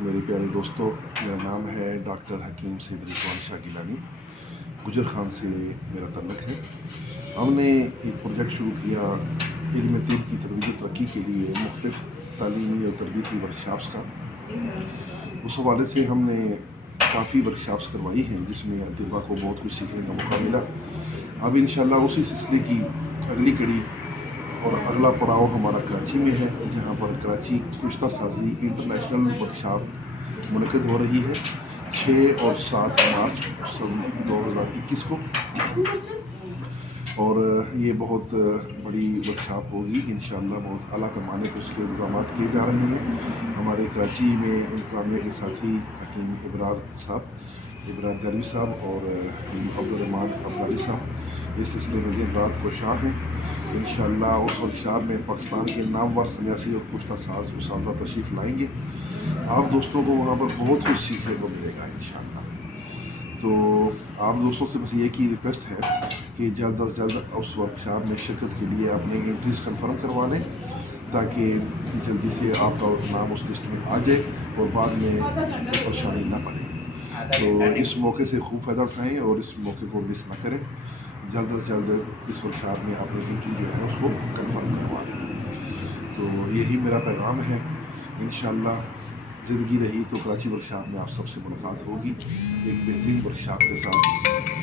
میرے پیارے دوستو، میرا نام ہے ڈاکٹر حکیم سید رضوان شاہ گیلانی۔ گجر خان سے میرا تعلق ہے۔ ہم نے ایک پروجیکٹ شروع کیا علم طب کی ترویج و ترقی کے لیے مختلف تعلیمی اور تربیتی ورکشاپس کا۔ اس حوالے سے ہم نے کافی ورکشاپس کروائی ہیں جس میں طلباء کو بہت کچھ سیکھنے کا موقع ملا۔ اب انشاءاللہ اسی سلسلے کی اگلی کڑی اور اگلا پڑاؤ ہمارا کراچی میں ہے، جہاں پر کراچی کشتہ سازی انٹرنیشنل ورکشاپ منعقد ہو رہی ہے 6 اور 7 مارچ 2021 کو، اور یہ بہت بڑی ورکشاپ ہوگی انشاءاللہ۔ بہت اعلیٰ پیمانے پر اس کے انتظامات کیے جا رہے ہیں۔ ہمارے کراچی میں انتظامیہ کے ساتھی حکیم ابرار دہلوی صاحب اور عبدالرحمان عبدالعلی صاحب اس سلسلے میں دن رات کوشاں ہیں۔ انشاءاللہ اس ورکشاپ میں پاکستان کے نامور سنیاسی اور کشتہ ساز اساتذہ تشریف لائیں گے۔ آپ دوستوں کو وہاں پر بہت کچھ سیکھنے کو ملے گا انشاءاللہ۔ تو آپ دوستوں سے بس یہ کی ریکویسٹ ہے کہ جلد از جلد اس ورکشاپ میں شرکت کے لیے اپنے انٹریز کنفرم کروا لیں، تاکہ جلدی سے آپ کا نام اس لسٹ میں آ جائے اور بعد میں پریشانی نہ پڑے۔ تو اس موقع سے خوب فائدہ اٹھائیں اور اس موقع کو مس نہ کریں۔ جلد از جلد اس ورکشاپ میں اپنی انٹری جو ہے اس کو کنفرم کروا لیں۔ تو یہی میرا پیغام ہے۔ انشاءاللہ زندگی رہی تو کراچی ورکشاپ میں آپ سب سے ملاقات ہوگی ایک بہترین ورکشاپ کے ساتھ۔